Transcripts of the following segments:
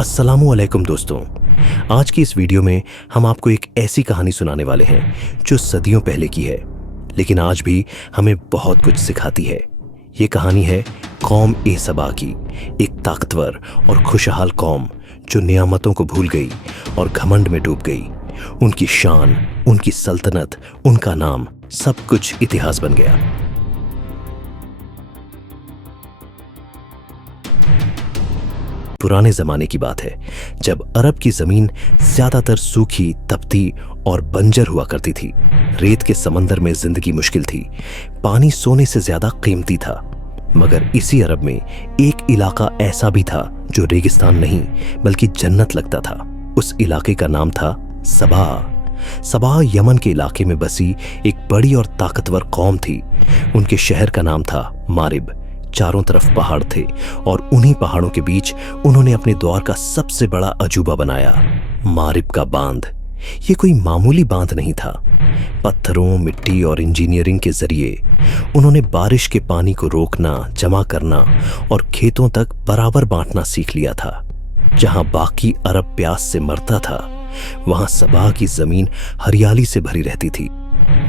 अस्सलामुअलैकुम दोस्तों। आज की इस वीडियो में हम आपको एक ऐसी कहानी सुनाने वाले हैं जो सदियों पहले की है, लेकिन आज भी हमें बहुत कुछ सिखाती है। ये कहानी है कौम ए सबा की, एक ताकतवर और खुशहाल कौम जो नियामतों को भूल गई और घमंड में डूब गई। उनकी शान, उनकी सल्तनत, उनका नाम, सब कुछ इतिहास बन गया। पुराने जमाने की बात है, जब अरब की जमीन ज्यादातर सूखी, तपती और बंजर हुआ करती थी। रेत के समंदर में जिंदगी मुश्किल थी, पानी सोने से ज्यादा कीमती था। मगर इसी अरब में एक इलाका ऐसा भी था जो रेगिस्तान नहीं बल्कि जन्नत लगता था। उस इलाके का नाम था सबा। सबा यमन के इलाके में बसी एक बड़ी और ताकतवर कौम थी। उनके शहर का नाम था मारिब। चारों तरफ पहाड़ थे और उन्हीं पहाड़ों के बीच उन्होंने अपने द्वार का सबसे बड़ा अजूबा बनाया, मारिब का बांध। ये कोई मामूली बांध नहीं था। पत्थरों, मिट्टी और इंजीनियरिंग के जरिए उन्होंने बारिश के पानी को रोकना, जमा करना और खेतों तक बराबर बांटना सीख लिया था। जहां बाकी अरब प्यास से मरता था, वहां सबा की जमीन हरियाली से भरी रहती थी।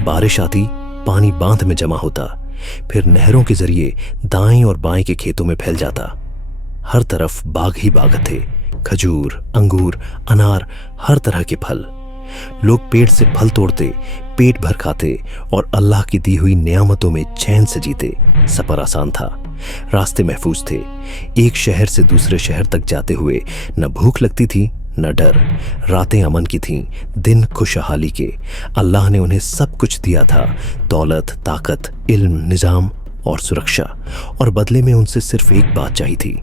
बारिश आती, पानी बांध में जमा होता, फिर नहरों के जरिए दाएं और बाएं के खेतों में फैल जाता। हर तरफ बाग ही बाग थे, खजूर, अंगूर, अनार, हर तरह के फल। लोग पेड़ से फल तोड़ते, पेट भर खाते और अल्लाह की दी हुई नियामतों में चैन से जीते। सफर आसान था, रास्ते महफूज थे। एक शहर से दूसरे शहर तक जाते हुए न भूख लगती थी न डर। रातें अमन की थीं, दिन खुशहाली के। अल्लाह ने उन्हें सब कुछ दिया था, दौलत, ताकत, इल्म, निजाम और सुरक्षा। और बदले में उनसे सिर्फ एक बात चाहिए थी,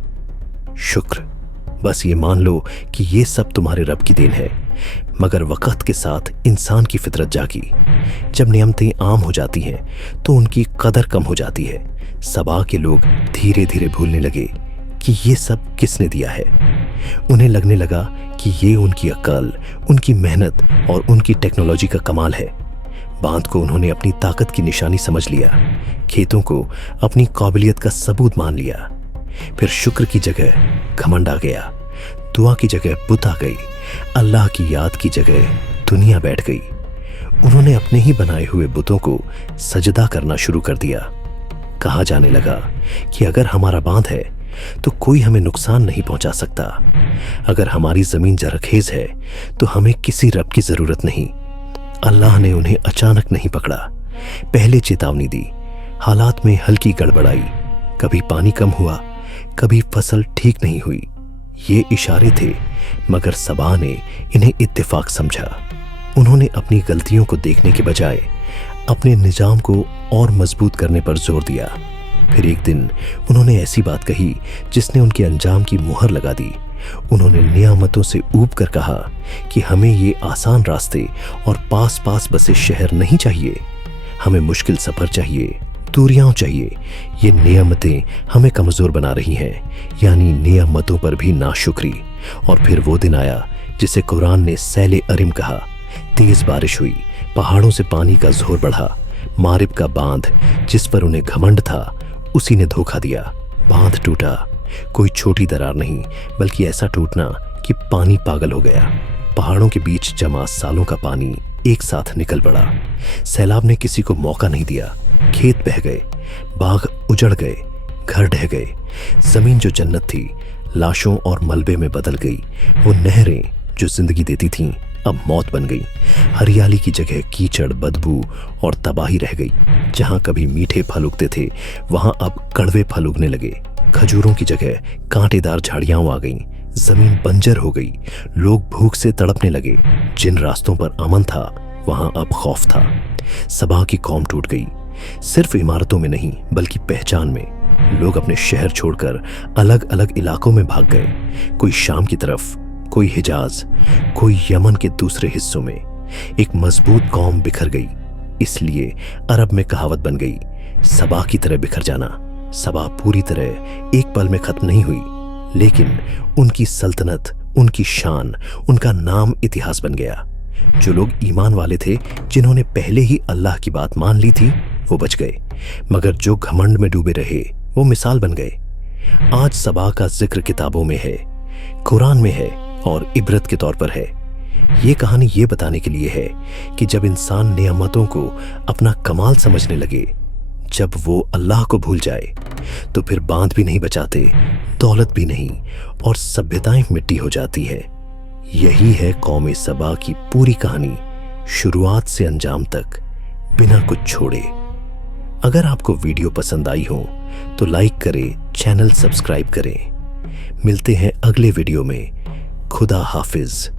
शुक्र। बस ये मान लो कि ये सब तुम्हारे रब की देन है। मगर वक्त के साथ इंसान की फितरत जागी। जब नियमतें आम हो जाती हैं तो उनकी कदर कम हो जाती है। सबा के लोग धीरे धीरे भूलने लगे कि ये सब किसने दिया है। उन्हें लगने लगा कि ये उनकी अक्ल, उनकी मेहनत और उनकी टेक्नोलॉजी का कमाल है। बांध को उन्होंने अपनी ताकत की निशानी समझ लिया, खेतों को अपनी काबिलियत का सबूत मान लिया। फिर शुक्र की जगह घमंड आ गया, दुआ की जगह बुत आ गई, अल्लाह की याद की जगह दुनिया बैठ गई। उन्होंने अपने ही बनाए हुए बुतों को सजदा करना शुरू कर दिया। कहा जाने लगा कि अगर हमारा बांध है तो कोई हमें नुकसान नहीं पहुंचा सकता। अगर हमारी जमीन जरखेज है तो हमें किसी रब की जरूरत नहीं। अल्लाह ने उन्हें अचानक नहीं पकड़ा, पहले चेतावनी दी, हालात में हल्की गड़बड़ाई। कभी पानी कम हुआ, कभी फसल ठीक नहीं हुई। ये इशारे थे, मगर सबा ने इन्हें इत्तेफाक समझा। उन्होंने अपनी गलतियों को देखने के बजाय अपने निजाम को और मजबूत करने पर जोर दिया। फिर एक दिन उन्होंने ऐसी बात कही जिसने उनके अंजाम की मुहर लगा दी। उन्होंने नियामतों से ऊब कर कहा कि हमें ये आसान रास्ते और पास पास बसे शहर नहीं चाहिए, हमें मुश्किल सफर चाहिए, दूरियां चाहिए। ये नियामतें हमें कमजोर बना रही हैं, यानी नियामतों पर भी नाशुक्री। और फिर वो दिन आया जिसे कुरान ने सैले अरिम कहा। तेज बारिश हुई, पहाड़ों से पानी का जोर बढ़ा। मारिब का बांध, जिस पर उन्हें घमंड था, उसी ने धोखा दिया। बांध टूटा, कोई छोटी दरार नहीं बल्कि ऐसा टूटना कि पानी पागल हो गया। पहाड़ों के बीच जमा सालों का पानी एक साथ निकल पड़ा। सैलाब ने किसी को मौका नहीं दिया। खेत बह गए, बाग उजड़ गए, घर ढह गए। जमीन जो जन्नत थी लाशों और मलबे में बदल गई। वो नहरें जो जिंदगी देती थीं अब मौत बन गई। हरियाली की जगह कीचड़, बदबू और तबाही रह गई। जहां कभी मीठे फल उगते थे वहां अब कड़वे फल उगने लगे। खजूरों की जगह कांटेदार झाड़ियां आ गईं। जमीन बंजर हो गई। लोग भूख से तड़पने लगे। जिन रास्तों पर अमन था वहां अब खौफ था। सबा की कौम टूट गई, सिर्फ इमारतों में नहीं बल्कि पहचान में। लोग अपने शहर छोड़कर अलग अलग इलाकों में भाग गए। कोई शाम की तरफ, कोई हिजाज, कोई यमन के दूसरे हिस्सों में। एक मजबूत कौम बिखर गई। इसलिए अरब में कहावत बन गई, सबा की तरह बिखर जाना। सबा पूरी तरह एक पल में खत्म नहीं हुई, लेकिन उनकी सल्तनत, उनकी शान, उनका नाम इतिहास बन गया। जो लोग ईमान वाले थे, जिन्होंने पहले ही अल्लाह की बात मान ली थी, वो बच गए। मगर जो घमंड में डूबे रहे वो मिसाल बन गए। आज सबा का जिक्र किताबों में है, कुरान में है और इबरत के तौर पर है। ये कहानी ये बताने के लिए है कि जब इंसान नेमतों को अपना कमाल समझने लगे, जब वो अल्लाह को भूल जाए, तो फिर बांध भी नहीं बचाते, दौलत भी नहीं, और सभ्यताएं मिट्टी हो जाती है। यही है कौम सबा की पूरी कहानी, शुरुआत से अंजाम तक, बिना कुछ छोड़े। अगर आपको वीडियो पसंद आई हो तो लाइक करें, चैनल सब्सक्राइब करें। मिलते हैं अगले वीडियो में। खुदा हाफिज।